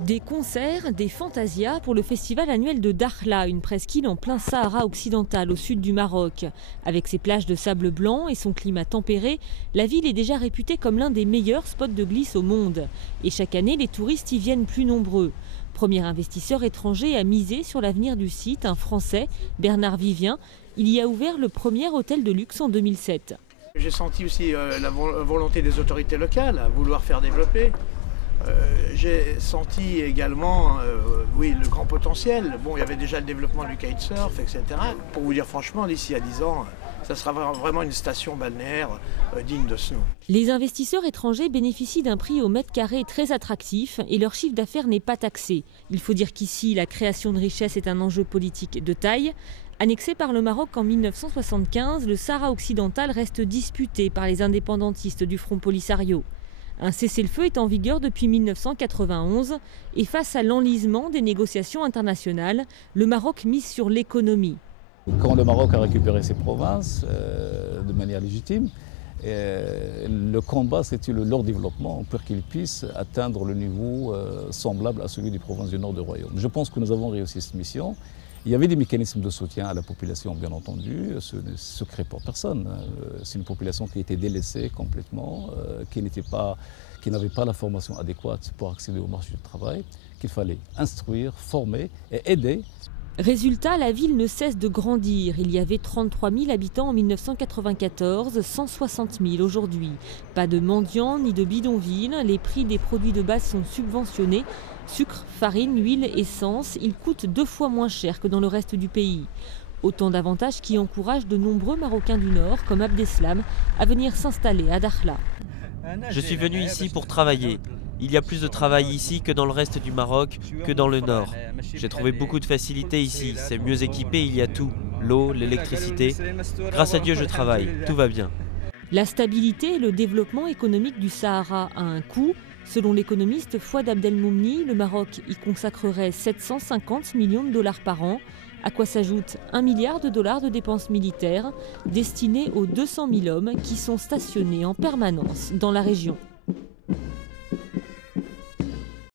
Des concerts, des fantasias pour le festival annuel de Dakhla, une presqu'île en plein Sahara occidental au sud du Maroc. Avec ses plages de sable blanc et son climat tempéré, la ville est déjà réputée comme l'un des meilleurs spots de glisse au monde. Et chaque année, les touristes y viennent plus nombreux. Premier investisseur étranger à miser sur l'avenir du site, un Français, Bernard Vivien. Il y a ouvert le premier hôtel de luxe en 2007. J'ai senti aussi la volonté des autorités locales à vouloir faire développer. J'ai senti également le grand potentiel. Bon, il y avait déjà le développement du kitesurf, etc. Pour vous dire franchement, d'ici à 10 ans, ça sera vraiment une station balnéaire digne de ce nom. Les investisseurs étrangers bénéficient d'un prix au mètre carré très attractif et leur chiffre d'affaires n'est pas taxé. Il faut dire qu'ici, la création de richesse est un enjeu politique de taille. Annexé par le Maroc en 1975, le Sahara occidental reste disputé par les indépendantistes du Front Polisario. Un cessez-le-feu est en vigueur depuis 1991 et face à l'enlisement des négociations internationales, le Maroc mise sur l'économie. Quand le Maroc a récupéré ses provinces de manière légitime, le combat c'était leur développement pour qu'ils puissent atteindre le niveau semblable à celui des provinces du nord du royaume. Je pense que nous avons réussi cette mission. Il y avait des mécanismes de soutien à la population, bien entendu, ce n'est secret pour personne. C'est une population qui était délaissée complètement, qui n'avait pas la formation adéquate pour accéder au marché du travail, qu'il fallait instruire, former et aider. Résultat, la ville ne cesse de grandir. Il y avait 33 000 habitants en 1994, 160 000 aujourd'hui. Pas de mendiants ni de bidonvilles, les prix des produits de base sont subventionnés. Sucre, farine, huile, essence, ils coûtent 2 fois moins cher que dans le reste du pays. Autant d'avantages qui encouragent de nombreux Marocains du Nord, comme Abdeslam, à venir s'installer à Dakhla. Je suis venu ici pour travailler. Il y a plus de travail ici que dans le reste du Maroc, que dans le nord. J'ai trouvé beaucoup de facilités ici, c'est mieux équipé, il y a tout. L'eau, l'électricité. Grâce à Dieu, je travaille, tout va bien. La stabilité et le développement économique du Sahara a un coût. Selon l'économiste Fouad Abdelmoumni, le Maroc y consacrerait 750 millions de dollars par an, à quoi s'ajoute 1 milliard de dollars de dépenses militaires destinées aux 200 000 hommes qui sont stationnés en permanence dans la région.